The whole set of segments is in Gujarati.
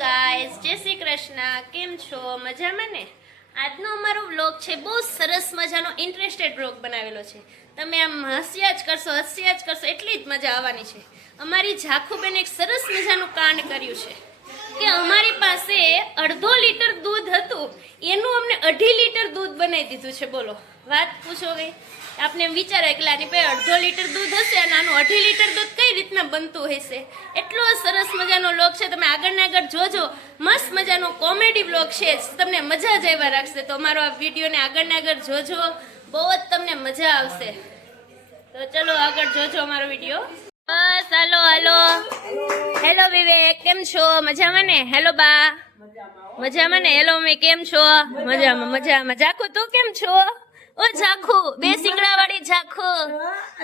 ગાઈઝ જય શ્રી કૃષ્ણ. કેમ છો? મજામાં ને? આજનો અમારો બ્લોગ છે, બહુ સરસ મજાનો ઇન્ટરેસ્ટેડ બ્લોગ બનાવેલો છે. તમે આમ હસ્યા જ કરશો, હસ્યા જ કરશો, એટલી જ મજા આવવાની છે. અમારી ઝાખુબેન એક સરસ મજાનું કાંડ કર્યું છે કે અમારી પાસે અડધો લીટર દૂધ હતું, એનું અઢી લીટર દૂધ બનાવી દીધું છે, બોલો. વાત પૂછો ગઈ? આપને એમ વિચારાય કે લાની પાસે અડધો લીટર દૂધ હશે અને આનું અઢી લીટર દૂધ કઈ રીતના બનતું હશે? એટલો સરસ મજાનો લોક છે. તમે આગળ ને આગળ જોજો. મસ્ત મજાનો કોમેડી બ્લોગ છે. તમને મજા જ આવ્યા રાખશે. તો અમારો આ વિડીયોને આગળ ને આગળ જોજો. બહુ જ તમને મજા આવશે. તો ચલો આગળ જોજો અમારો વીડિયો. બસ હાલો. હાલો વિવેક કેમ છો? મજામાં ને? હેલો બા. મજામાં ને? હેલો મેં કેમ છો? મજામાં મજામાં જાખુ તું કેમ છો? ઓ જાખુ બે સિંગડા વાળી જાખુ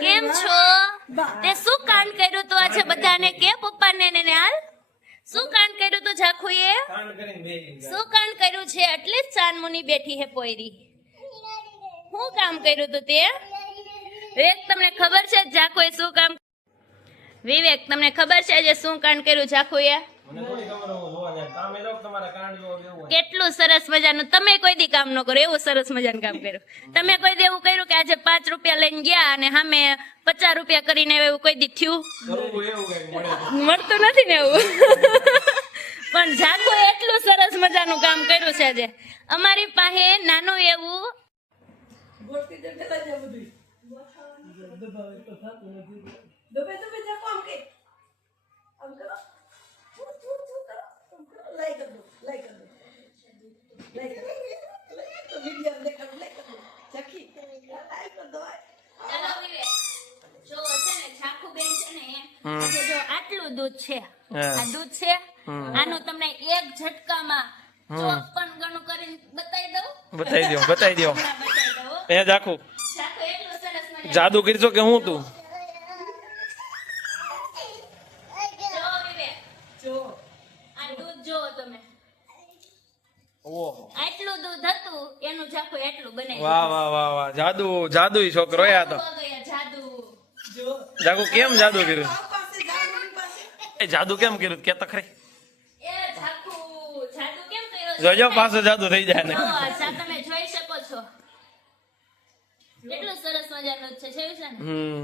કેમ છો? તે શું કાંડ કર્યું તું આજે બધાને? કે પપ્પાને ને ને હાલ? શું કાંડ કર્યું તું બેસી ગયા. શું કાંડ કર્યું છે? એટલે જ ચાંદમુની બેઠી હે પોયરી. શું કામ કર્યું તું તે? તમને ખબર છે જાખુએ શું કામ વિવેક તમને ખબર છે આજે શું કાંડ કર્યું હોય. કેટલું સરસ મજાનું. તમે કોઈ દી કામ ન કરો એવું સરસ મજાનું કામ કર્યું. તમે કોઈ દી એવું કર્યું કે આજે પાંચ રૂપિયા લઈને ગયા અને સામે પચાસ રૂપિયા કરીને આવ્યા એવું કોઈ દી થયું. મળતું નથી ને એવું? પણ જાગો એટલું સરસ મજાનું કામ કર્યું છે આજે. અમારી પાસે નાનું એવું દબે દબે જાકો આમ કે આમ કરો છું છું છું કરો આમ કરો લાઈ કર દો લાઈ કર દો લાઈ કર દો લાઈ તો વિડિયો દેખાડ લાઈ કર દો ચાખી લાઈ કર દો ચાલો વિવેક. જો છે ને ઝાખુબેન છે ને જો આટલું દૂધ છે આ દૂધ છે આનું તમને એક ઝટકામાં ચોપન ગણું કરીને બતાવી દઉં બતાવી દો બતાવી દો. એ જાખું જાદુ કરશો કે હું તું જો વિવેક જો. આ દૂધ જોવો તમે. ઓહો. આટલું દૂધ હતું એનું ઝાખું એટલું બનાવી વાહ વાહ વાહ વાહ. જાદુ જાદુઈ છોકરો એ આ તો. જાદુ. જો. જાગુ કેમ જાદુ કર્યું? આ પાસે જાઓ એની પાસે. એ જાદુ કેમ કર્યું? કે તો એ ઝાખુ જાદુ કેમ કર્યો? જોજો પાછો જાદુ થઈ જાય ને. તમે જોઈ શકો છો. કેટલું સરસ મજાનું છે છે ને? હમ.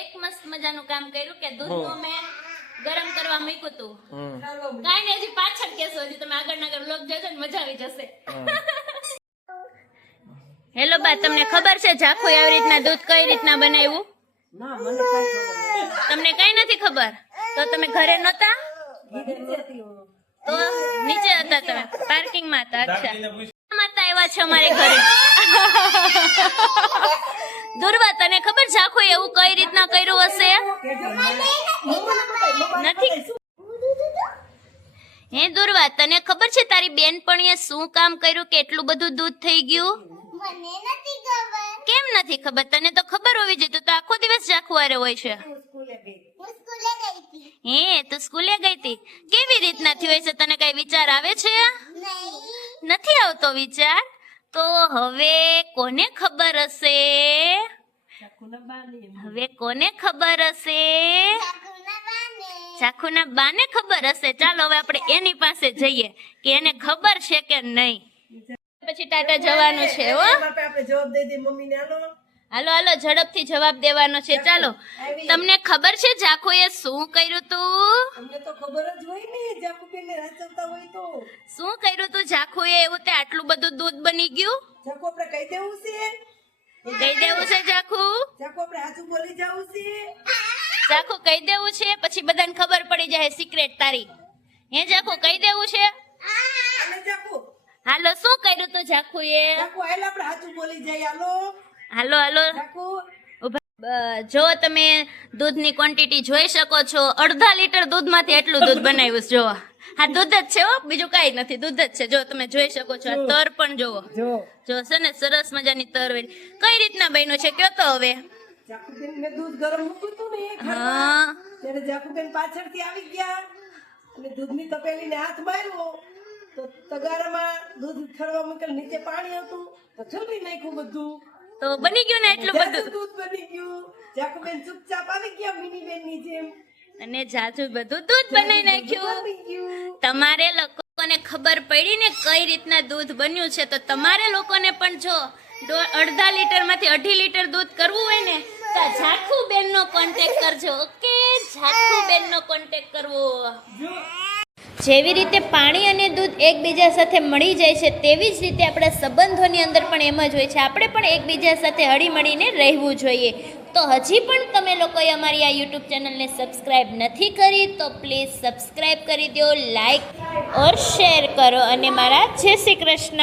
એક મસ્ત મજાનું કામ કર્યું કે દૂધનું મેં ગરમ કરવા મૂક્યું હતું ખાવા નહીં હજી પાછળ કેસો હજી તમે આગળ ના આગળ લોક જશો ને મજા આવી જશે. હેલો બા તમને ખબર છે ઝાખુ આવી રીતના દૂધ કઈ રીતના બનાવ્યું? ના મને કાંઈ ખબર નથી. તમને કઈ નથી ખબર? તો તમે ઘરે નહોતા. તો નીચે હતા તમે પાર્કિંગમાં હતા અચ્છા. માતા આવ્યા છે અમારે ઘરે. દુર્વા તને ખબર છે આખું એવું કઈ રીતના કર્યું હશે નથી હે તને ખબર છે તારી બેનપણીએ શું કામ કર્યું કે એટલું બધું દૂધ થઈ ગયું? મને નથી ખબર. કેમ નથી ખબર? તને તો ખબર હોવી જોઈએ તો આખો દિવસ જાખવારે હોય છે. હે તું સ્કૂલે ગઈ હતી? કેવી રીતના થયું હશે? તને કઈ વિચાર આવે છે? નથી આવતો વિચાર? તો હવે કોને ખબર હશે? હવે કોને ખબર હશે? ચાકુના બાને ખબર હશે. ચાલો હવે આપણે એની પાસે જઈએ કે એને ખબર છે કે નહીં. પછી ટાટા જવાનું છે હો. આપણે જવાબ દઈ દઈ મમ્મીને. હાલો. હાલો હાલો ઝડપથી જવાબ દેવાનો છે. ચાલો. તમને ખબર છે જાખુએ શું કર્યું તું? અમને તો ખબર જ હોય ને જાકુબેનને રાચવતા હોય તો. શું કર્યું તું જાખુએ? એવું તે આટલું બધું દૂધ બની ગયું? જાકુ આપણે કહી દેવું છે. કહી દેવું છે જાખુ? જાકુ આપણે સાચું બોલી જવું છે. જાખુ કહી દેવું છે પછી બધાને ખબર પડી જાય સિક્રેટ તારી. હે જાખું કહી દેવું છે? હાલો શું કર્યું તું જાખું જાકુ હાલ હાલો. જો તમે દૂધની ક્વોન્ટિટી જોઈ શકો છો અડધા લીટર દૂધમાંથી એટલું દૂધ બનાવ્યું જો હા દૂધ જ છે હો બીજું કાંઈ નથી દૂધ જ છે. જો તમે જોઈ શકો છો આ તર પણ જોવો જો. જો છે ને સરસ મજાની તર કઈ રીતના બન્યું છે કયો તો હવે? જાકુબેન મેં દૂધ ગરમ મૂક્યું હતું ને હા. ત્યારે જાકુબેન પાછળથી આવી ગયા અને દૂધની તપેલીને હાથ માર્યો. તો તગારામાં દૂધ ઠરવા મૂકેલ નીચે પાણી હતું. તો ઠલવી નાખ્યું બધું. તો બની ગયું ને એટલું બધું? દૂધ બની ગયું. જાકુબેન ચૂપચાપ આવી ગયા મિની ની જેમ. અને જાજુ બધું દૂધ બનાવી નાખ્યું. તમારે લોકોને ખબર પડી ને કઈ રીતના દૂધ બન્યું છે. તો તમારે લોકોને પણ જો અડધા લીટરમાંથી અઢી લીટર દૂધ કરવું હોય ને, તો ઝાખુ બેન નો કોન્ટેક કરજો, ઓકે? ઝાખુ બેન નો કોન્ટેક કરવો. જેવી રીતે પાણી અને દૂધ એકબીજા સાથે મળી જાય છે, તેવી જ રીતે આપણા સંબંધોની અંદર પણ એમ જ હોય છે. આપણે પણ એકબીજા સાથે હળીમળીને રહેવું જોઈએ. તો હજી પણ તમે લોકોએ અમારી આ યુટ્યુબ ચેનલને સબસ્ક્રાઈબ નથી કરી, તો પ્લીઝ સબસ્ક્રાઈબ કરી દો લાઈક ઓર શેર કરો. અને મારા જય શ્રી કૃષ્ણ.